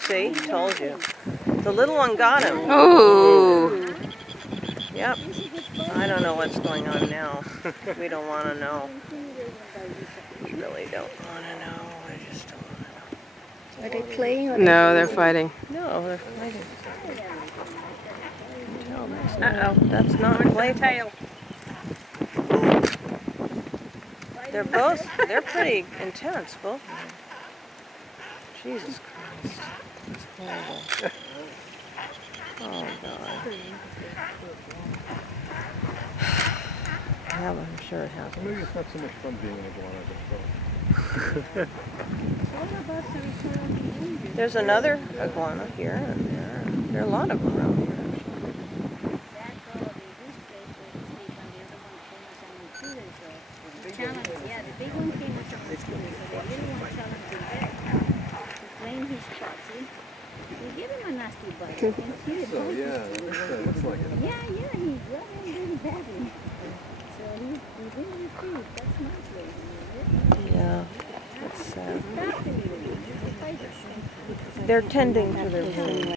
See, told you. The little one got him. Oh. Yep. I don't know what's going on now. We don't want to know. We really don't want to know. I just don't want to know. Are they playing? Or No, they're fighting. No, they're fighting. Uh-oh. That's not playful. They're pretty intense, both of them. Jesus Christ. It's horrible. Oh, God. Yeah, I'm sure it happens. Maybe it's not so much fun being an iguana, but There's another iguana here and there. There are a lot of them around here. Yeah, the big one came with the little one challenged him back to claim his spot. See? We give him a nasty bite. You can see it. so yeah, looks like it. Yeah, he got him really badly. So he didn't retreat. That's nice, lady. Yeah, that's sad. Stop it. They're tending to their wound.